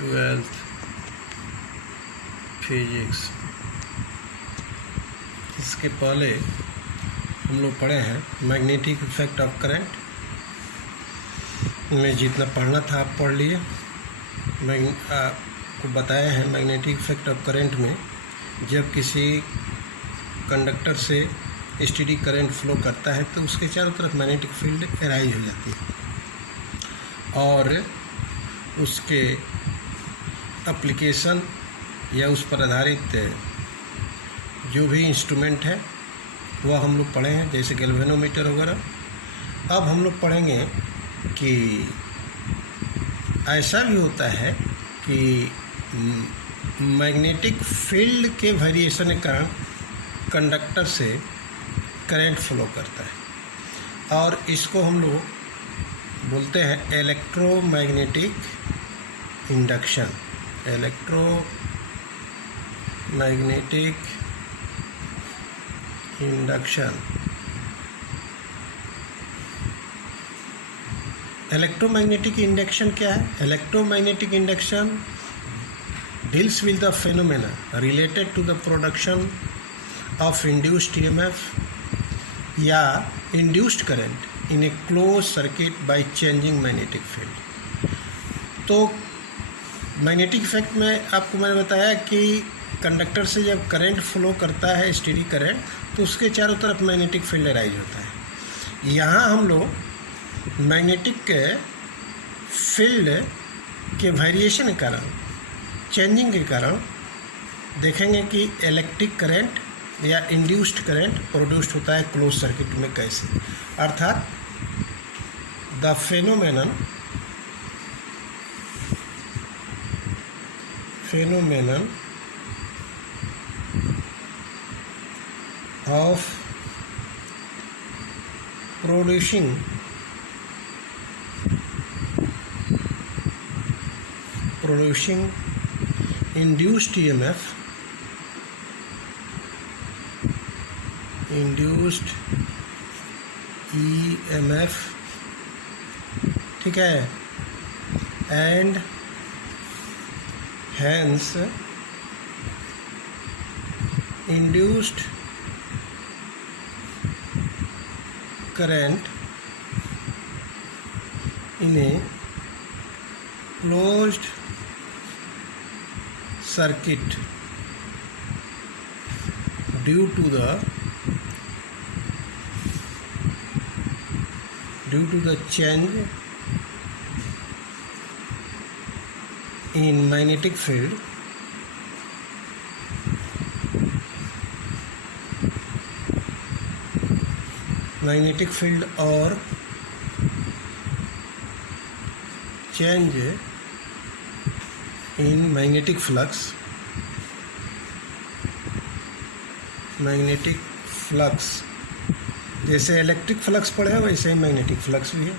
12th physics. इसके पहले हम लोग पढ़े हैं मैग्नेटिक इफेक्ट ऑफ करंट में। जितना पढ़ना था आप पढ़ लिए। आपको बताया है मैग्नेटिक इफेक्ट ऑफ करंट में जब किसी कंडक्टर से स्टेडी करंट फ्लो करता है तो उसके चारों तरफ मैग्नेटिक फील्ड अराइज हो जाती है और उसके एप्लीकेशन या उस पर आधारित जो भी इंस्ट्रूमेंट है वह हम लोग पढ़े हैं, जैसे गैल्वेनोमीटर वगैरह। अब हम लोग पढ़ेंगे कि ऐसा भी होता है कि मैग्नेटिक फील्ड के वेरिएशन के कारण कंडक्टर से करंट फ्लो करता है और इसको हम लोग बोलते हैं electromagnetic induction. Electromagnetic induction. Electromagnetic induction क्या है? Electromagnetic induction deals with the phenomena related to the production of induced EMF या induced current in a closed circuit by changing magnetic field। तो मैग्नेटिक इफेक्ट में आपको मैंने बताया कि conductor से जब करंट फ्लो करता है स्टेडी करंट तो उसके चारों तरफ मैग्नेटिक फील्ड अराइज होता है। यहाँ हम लोग मैग्नेटिक फील्ड के वेरिएशन के कारण, चेंजिंग के कारण देखेंगे कि इलेक्ट्रिक करंट या इंड्यूस्ड करंट प्रोड्यूस्ड होता है क्लोज सर्किट में कैसे। अर्थात the phenomenon of producing induced EMF ठीक है, and hence induced current in a closed circuit due to the change in magnetic field और change in magnetic flux जैसे इलेक्ट्रिक फ्लक्स पढ़े हैं वैसे ही मैग्नेटिक फ्लक्स भी है,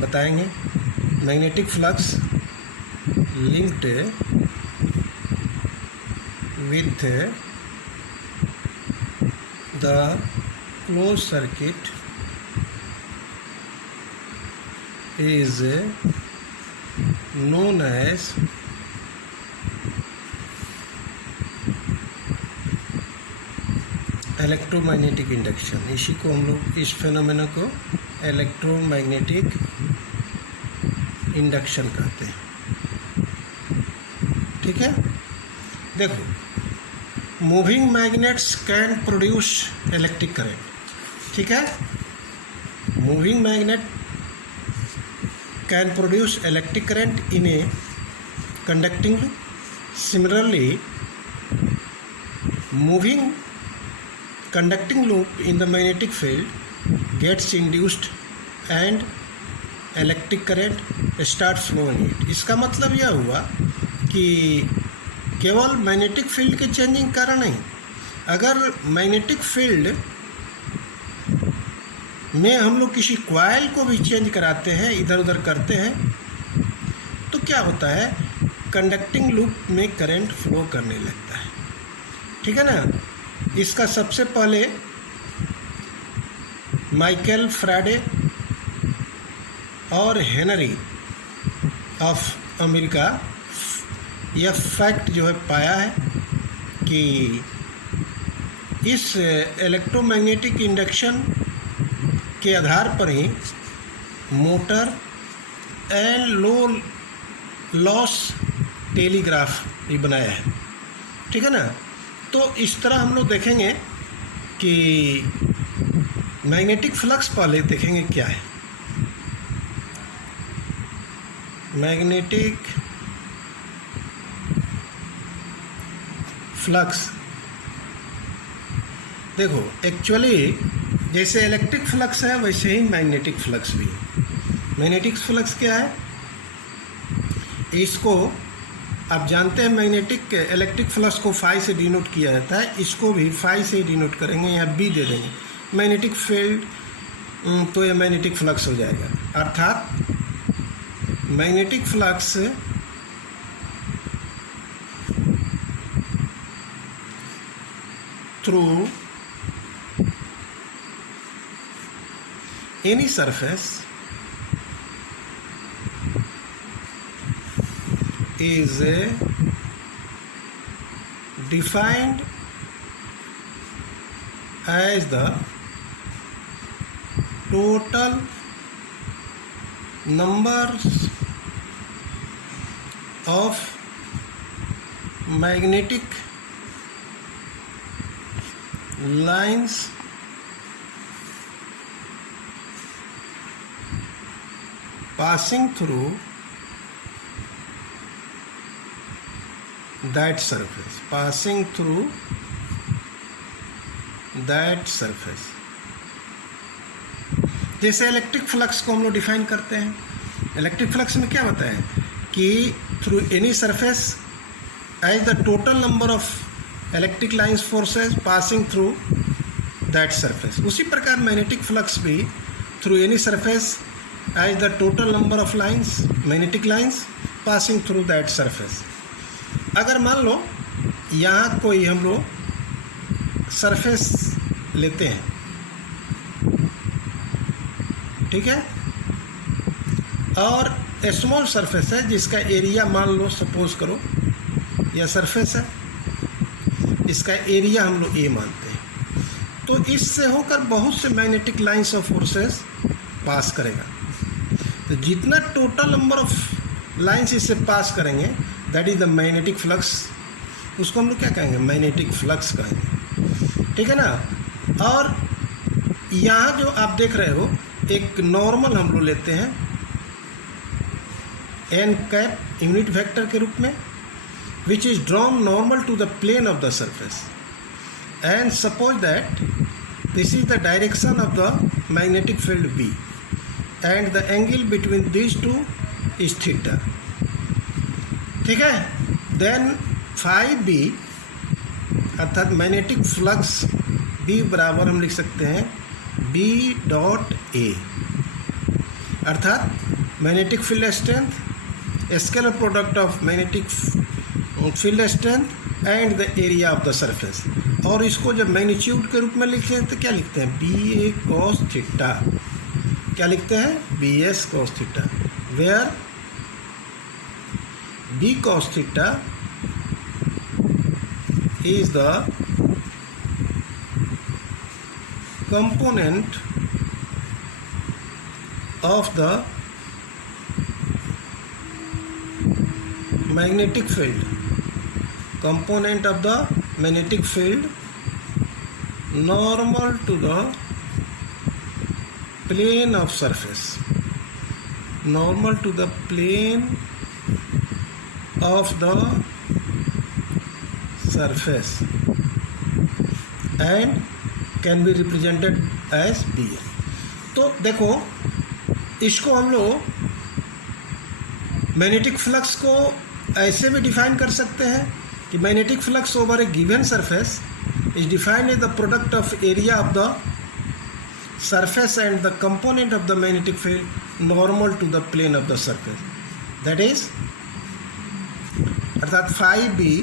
बताएंगे। Magnetic flux linked with the closed circuit is known as electromagnetic induction. इसी को हम लोग, इस फेनोमेना को इलेक्ट्रोमैग्नेटिक इंडक्शन कहते हैं। ठीक है, देखो, moving magnets can produce electric current. ठीक है, moving magnet can produce electric current in a conducting loop. Similarly moving conducting loop in the magnetic field gets induced and electric current start flowing it। इसका मतलब यह हुआ कि केवल magnetic field के changing कारण नहीं, अगर मैग्नेटिक फील्ड में हम लोग किसी कॉइल को भी चेंज कराते हैं, इधर उधर करते हैं, तो क्या होता है, कंडक्टिंग लूप में करंट फ्लो करने लगता है। ठीक है ना। इसका सबसे पहले माइकल फैराडे और हेनरी ऑफ अमेरिका यह फैक्ट जो है पाया है कि इस इलेक्ट्रोमैग्नेटिक इंडक्शन के आधार पर ही motor and low loss telegraph भी बनाया है, ठीक है ना। तो इस तरह हम लोग देखेंगे कि मैग्नेटिक फ्लक्स पहले देखेंगे क्या है। मैग्नेटिक फ्लक्स देखो, एक्चुअली जैसे इलेक्ट्रिक फ्लक्स है वैसे ही मैग्नेटिक फ्लक्स भी है। मैग्नेटिक फ्लक्स क्या है, इसको आप जानते हैं मैग्नेटिक इलेक्ट्रिक फ्लक्स को फाई से डिनोट किया जाता है, इसको भी फाई से ही डिनोट करेंगे या बी दे देंगे। मैग्नेटिक फील्ड तो ये मैग्नेटिक फ्लक्स हो जाएगा, अर्थात magnetic flux through any surface is defined as the total numbers of magnetic lines passing through that surface, passing through that surface। जैसे इलेक्ट्रिक फ्लक्स को हम लोग डिफाइन करते हैं, इलेक्ट्रिक फ्लक्स में क्या होता है कि through any surface as the total number of electric lines forces passing through that surface. उसी प्रकार मैग्नेटिक फ्लक्स भी through any surface as the total number of lines, magnetic lines passing through that surface। अगर मान लो यहाँ कोई हम लोग surface लेते हैं, ठीक है, और स्मॉल सरफेस है जिसका एरिया मान लो सपोज करो यह सरफेस है, इसका एरिया हम लोग ए मानते हैं, तो इससे होकर बहुत से मैग्नेटिक लाइंस ऑफ फोर्सेस पास करेगा। तो जितना टोटल नंबर ऑफ लाइंस इससे पास करेंगे that is the magnetic flux, उसको हम लोग क्या कहेंगे, मैग्नेटिक फ्लक्स कहेंगे, ठीक है ना। और यहाँ जो आप देख रहे हो एक नॉर्मल हम लोग लेते हैं एन कैप यूनिट वेक्टर के रूप में, which is drawn normal to the plane of the surface and suppose that this is the direction of the magnetic field B and the angle between these two is theta, ठीक है। then phi b अर्थात magnetic flux b बराबर हम लिख सकते हैं b dot a, अर्थात magnetic field strength scalar product of magnetic field strength and the area of the surface. और इसको जब मैग्नीट्यूड के रूप में लिखते हैं तो क्या लिखते हैं, बी ए कॉस थीटा, क्या लिखते हैं, B S cos theta, where B cos theta is the component of the magnetic field, component of the magnetic field normal to the plane of surface, normal to the plane of the surface and can be represented as BL। तो देखो इसको हम लोग magnetic flux को ऐसे भी define कर सकते हैं कि magnetic flux over a given surface is defined as the product of area of the surface and the component of the magnetic field normal to the plane of the surface, that is अर्थात phi B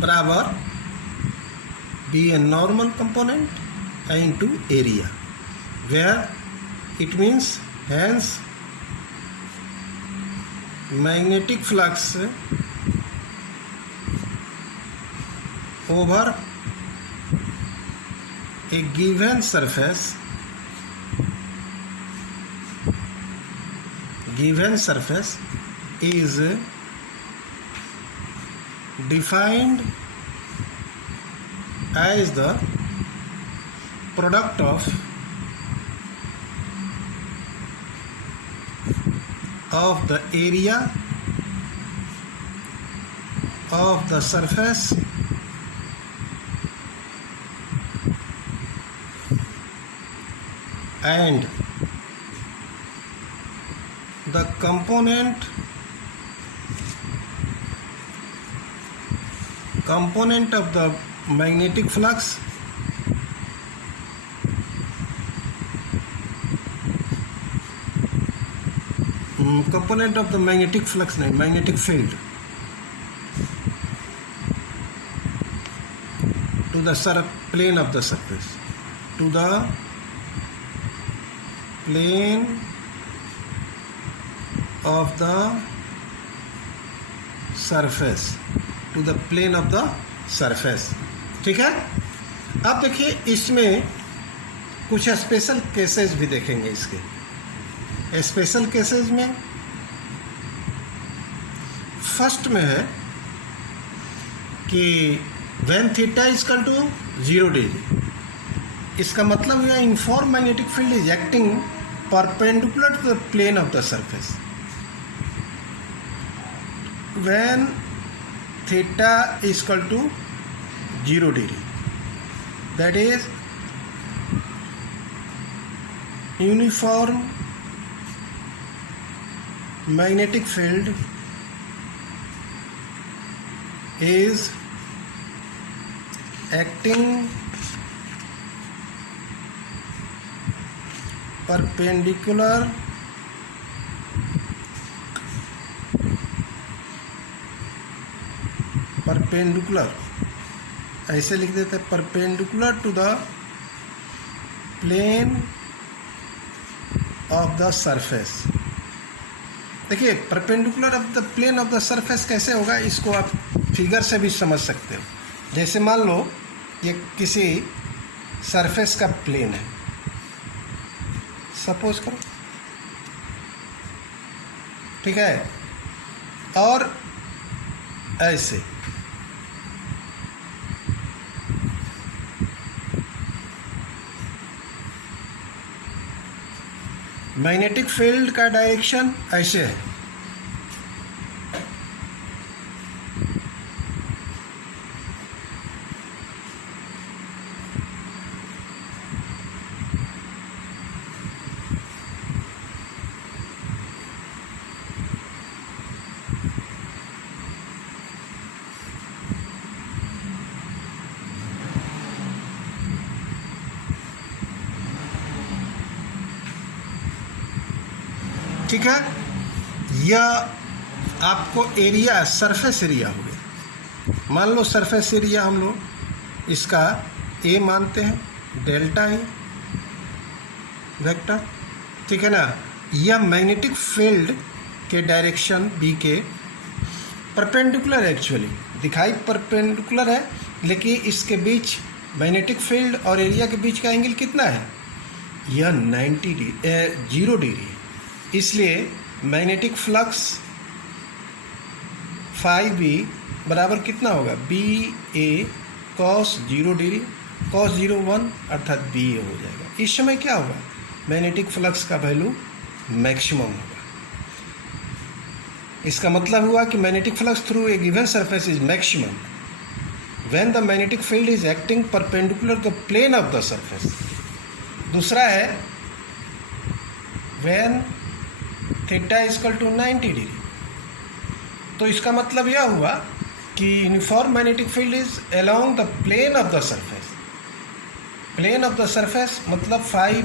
बराबर B A normal component into area, where it means hence magnetic flux over a given surface is defined as the product of the area of the surface and the component of the magnetic flux magnetic field to the plane of the surface, to the plane of the surface, ठीक है। अब देखिए इसमें कुछ special cases भी देखेंगे। इसके special cases में फर्स्ट में है कि when theta is equal to 0 degree, इसका मतलब यह uniform magnetic field is acting perpendicular to the plane of the surface. When theta is equal to 0 degree, that is uniform magnetic field is acting perpendicular ऐसे लिख देते हैं, perpendicular to the plane of the surface। देखिए perpendicular of the plane of the surface कैसे होगा, इसको आप figure से भी समझ सकते हो। जैसे मान लो ये किसी सरफेस का प्लेन है, सपोज करो, ठीक है, और ऐसे मैग्नेटिक फील्ड का डायरेक्शन ऐसे है। ठीक है, यह आपको एरिया, सरफेस एरिया हो गया। मान लो सरफेस एरिया हम लोग इसका ए मानते हैं, डेल्टा है वेक्टर, ठीक है ना। यह मैग्नेटिक फील्ड के डायरेक्शन बी के परपेंडिकुलर, एक्चुअली दिखाई परपेंडिकुलर है, लेकिन इसके बीच मैग्नेटिक फील्ड और एरिया के बीच का एंगल कितना है, यह 0 डिग्री है। इसलिए मैग्नेटिक फ्लक्स फाई बी बराबर कितना होगा, B A cos 0 degree cos 0 1 अर्थात बी ए हो जाएगा। इस समय क्या होगा, मैग्नेटिक फ्लक्स का वैल्यू मैक्सिमम होगा। इसका मतलब हुआ कि magnetic flux through a given surface is maximum when the magnetic field is acting perpendicular the plane of the surface. दूसरा है when theta is equal to 90 degree. तो इसका मतलब यह हुआ कि uniform magnetic field is along the plane of the surface. Plane of the surface मतलब phi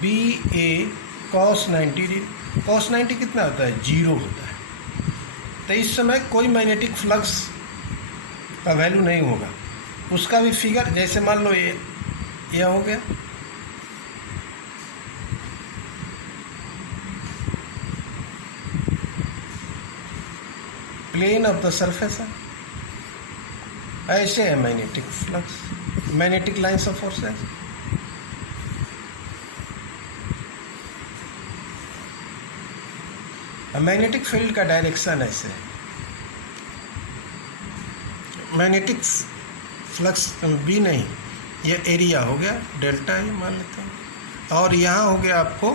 B A cos 90 degree. Cos 90 कितना होता है, 0 होता है। तो इस समय कोई मैग्नेटिक फ्लक्स का वैल्यू नहीं होगा। उसका भी फिगर, जैसे मान लो ये हो गया, प्लेन ऑफ द सरफेस है। ऐसे है magnetic flux, magnetic lines of forces. Magnetic field का डायरेक्शन ऐसे है। मैग्नेटिक फ्लक्स बी नहीं, ये एरिया हो गया डेल्टा ही मान लेते हैं, और यहाँ हो गया आपको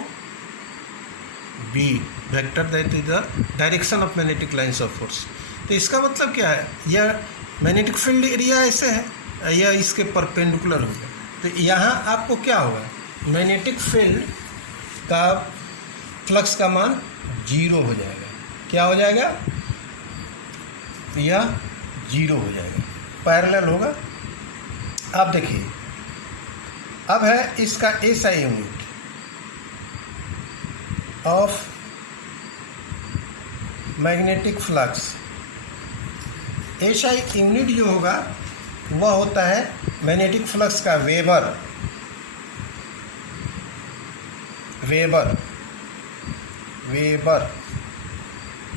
B vector, that is the direction of magnetic lines of force. तो इसका मतलब क्या है, यह मैग्नेटिक फील्ड एरिया ऐसे है, यह इसके परपेंडिकुलर हो गया। तो यहाँ आपको क्या होगा, मैग्नेटिक फील्ड का फ्लक्स का मान 0 हो जाएगा। क्या हो जाएगा, यह 0 हो जाएगा, पैरेलल होगा। आप देखिए, अब है इसका SI unit of magnetic flux. SI unit जो होगा वह होता है मैग्नेटिक फ्लक्स का वेबर,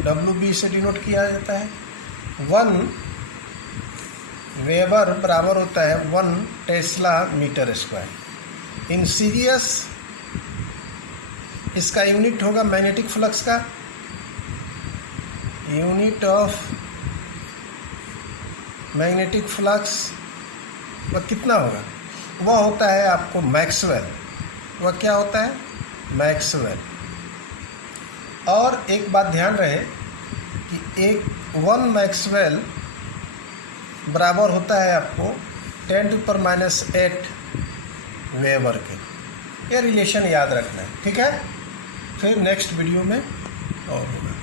WB से डिनोट किया जाता है। 1 वेबर बराबर होता है 1 टेस्ला मीटर स्क्वायर। इन सीरियस इसका यूनिट होगा मैग्नेटिक फ्लक्स का, यूनिट ऑफ मैग्नेटिक फ्लक्स वह कितना होगा, वह होता है आपको मैक्सवेल। वह क्या होता है, मैक्सवेल। और एक बात ध्यान रहे कि 1 मैक्सवेल बराबर होता है आपको 10⁻⁸ वेबर के। ये रिलेशन याद रखना है, ठीक है। फिर नेक्स्ट वीडियो में और होगा।